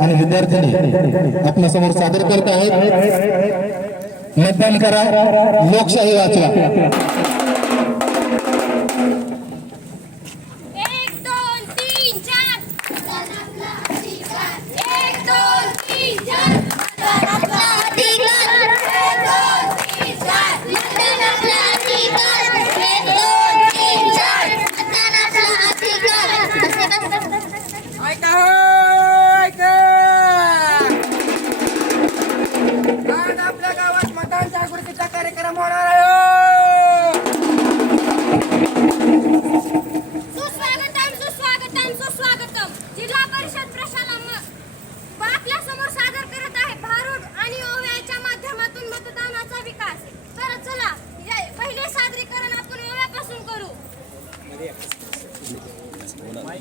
आणि विद्यार्थ्यांनी समोर सादर करता है मतदान करा. लोकशाही वाचवा. I got her!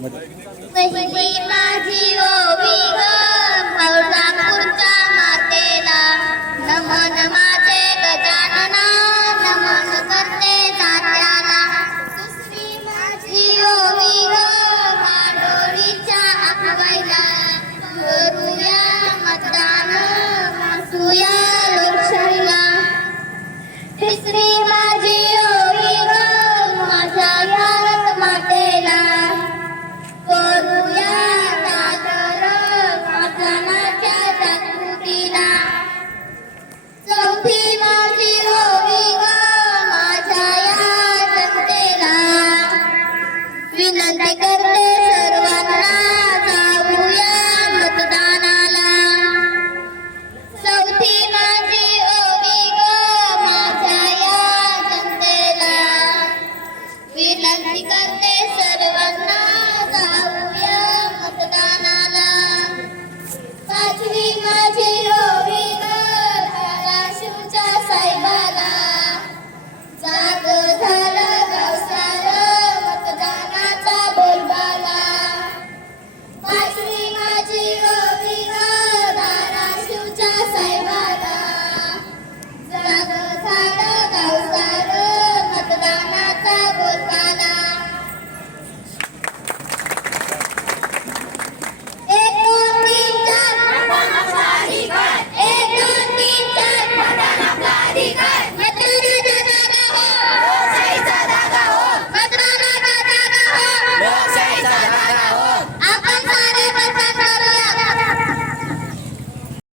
બધી માજીઓ विनंती करते सर्वांना